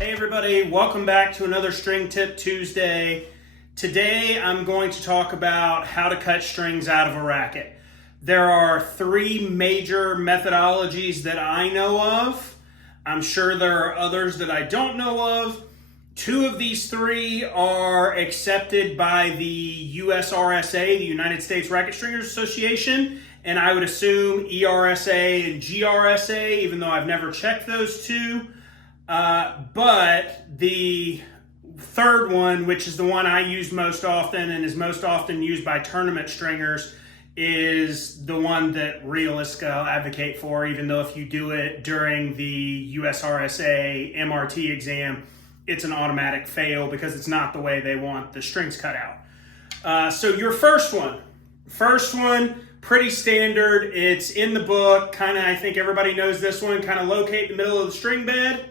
Hey everybody, welcome back to another String Tip Tuesday. Today I'm going to talk about how to cut strings out of a racket. There are three major methodologies that I know of. I'm sure there are others that I don't know of. Two of these three are accepted by the USRSA, the United States Racket Stringers Association, and I would assume ERSA and GRSA, even though I've never checked those two. But the third one, which is the one I use most often and is most often used by tournament stringers, is the one that realists advocate for, even though if you do it during the USRSA MRT exam, it's an automatic fail because it's not the way they want the strings cut out. So your first one, pretty standard. It's in the book, I think everybody knows this one. Locate the middle of the string bed.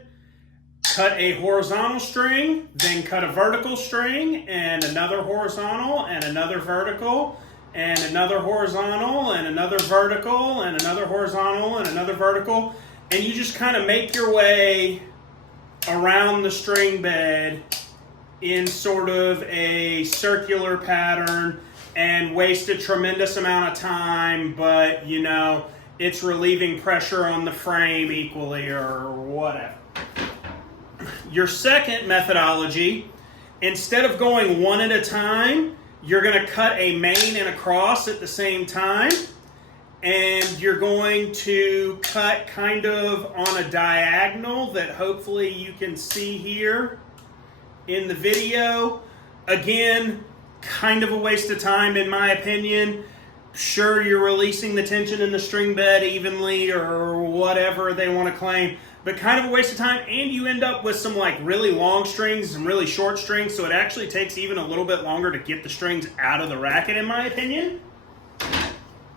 Cut a horizontal string, then cut a vertical string, and another horizontal, and another vertical, and another horizontal, and another vertical, and another horizontal, and another vertical. And you just make your way around the string bed in sort of a circular pattern and waste a tremendous amount of time, but it's relieving pressure on the frame equally or whatever. Your second methodology, instead of going one at a time, you're going to cut a main and a cross at the same time, and you're going to cut kind of on a diagonal that hopefully you can see here in the video. Again, kind of a waste of time in my opinion. Sure, you're releasing the tension in the string bed evenly or whatever they want to claim, but kind of a waste of time, and you end up with some really long strings and really short strings, so it actually takes even a little bit longer to get the strings out of the racket in my opinion.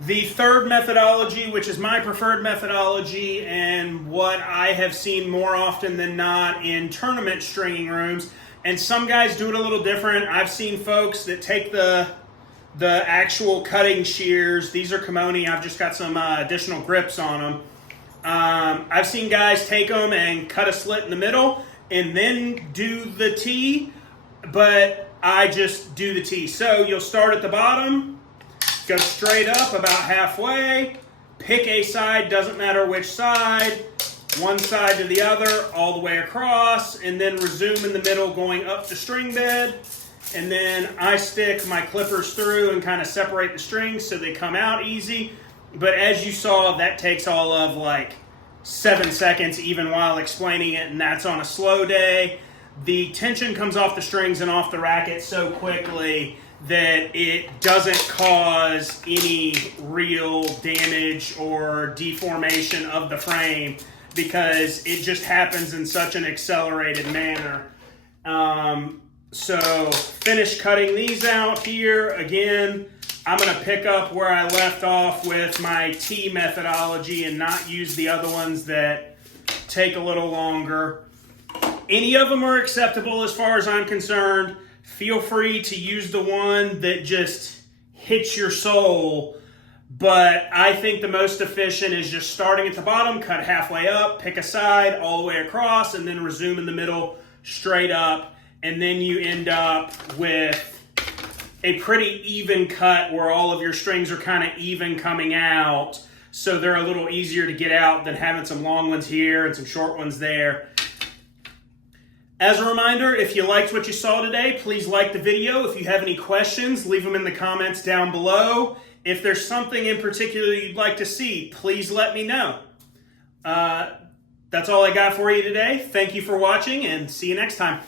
The third methodology, which is my preferred methodology and what I have seen more often than not in tournament stringing rooms, and some guys do it a little different. I've seen folks that take the actual cutting shears. These are Kimony. I've just got some additional grips on them. I've seen guys take them and cut a slit in the middle and then do the T, but I just do the T. So you'll start at the bottom, go straight up about halfway, pick a side, doesn't matter which side, one side to the other, all the way across, and then resume in the middle going up the string bed. And then I stick my clippers through and separate the strings so they come out easy. But as you saw, that takes all of 7 seconds even while explaining it, and that's on a slow day. The tension comes off the strings and off the racket so quickly that it doesn't cause any real damage or deformation of the frame because it just happens in such an accelerated manner. So finish cutting these out here. Again, I'm going to pick up where I left off with my T methodology and not use the other ones that take a little longer. Any of them are acceptable as far as I'm concerned. Feel free to use the one that just hits your soul, but I think the most efficient is just starting at the bottom, cut halfway up, pick a side all the way across, and then resume in the middle straight up, and then you end up with a pretty even cut where all of your strings are even coming out, so they're a little easier to get out than having some long ones here and some short ones there. As a reminder, if you liked what you saw today, please like the video. If you have any questions, leave them in the comments down below. If there's something in particular you'd like to see, please let me know. That's all I got for you today. Thank you for watching, and see you next time.